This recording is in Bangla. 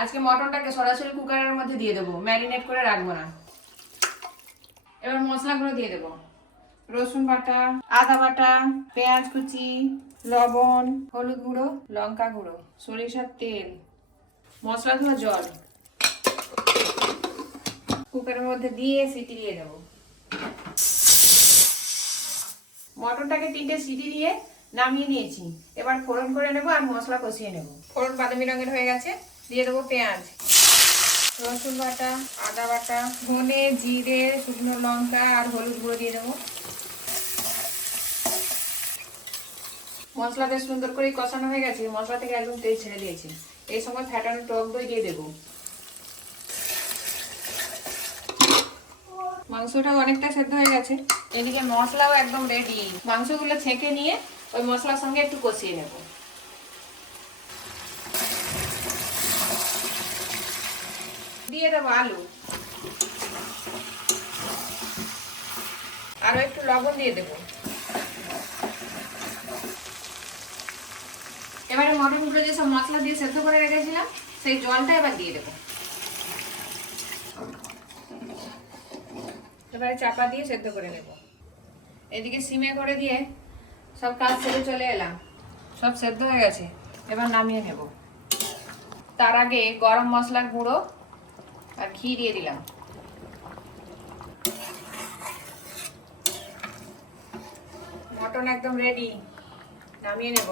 আজকে মটনটাকে সরাসরি কুকারের মধ্যে দিয়ে দেবো, ম্যারিনেট করে রাখবো না। এবার মশলাগুলো দিয়ে দেবো। রসুন বাটা, আদা বাটা, পেঁয়াজ কুচি, লবণ, হলুদ গুঁড়ো, লঙ্কা গুঁড়ো, সরিষার তেল, মশলা ধোয়া জল। কুকারের মধ্যে দিয়ে সিটি দিয়ে দেবো। মটনটাকে 3টে সিটি দিয়ে নামিয়ে নিয়েছি। এবার ফোড়ন করে নেবো আর মশলা কষিয়ে নেবো। ফোড়ন বাদামি রঙের হয়ে গেছে, দিয়ে দেবো পেঁয়াজ, রসুন বাটা, আদা বাটা, ধনে, জিরে, শুকনো লঙ্কা আর হলুদ গুঁড়ো দিয়ে দেবো। মশলা বেশ সুন্দর করে কষানো হয়ে গেছে, মশলা থেকে একদম তেল ছেড়ে দিয়েছি। এই সময় ফ্যাটানো টক দই দিয়ে দেবো। মাংসটাও অনেকটা সেদ্ধ হয়ে গেছে, এদিকে মশলাও একদম রেডি। মাংসগুলো ছেঁকে নিয়ে ওই মশলার সঙ্গে একটু কষিয়ে নেব। দিয়ে দেবো আলু, আরো একটু লবণ দিয়ে দেবো। এবারে মটনগুলো যেসব মশলা দিয়ে সেদ্ধ করে রেখেছিলাম সেই জলটা এবার দিয়ে দেবো। এবারে চাপা দিয়ে সেদ্ধ করে নেব। এদিকে সিমে করে দিয়ে সব কাজ ছেড়ে চলে এলাম, সব সেদ্ধ হয়ে গেছে। এবার নামিয়ে নেব। তার আগে গরম মশলার গুঁড়ো আর ঘি দিয়ে দিলাম। মটন একদম রেডি, নামিয়ে নেব।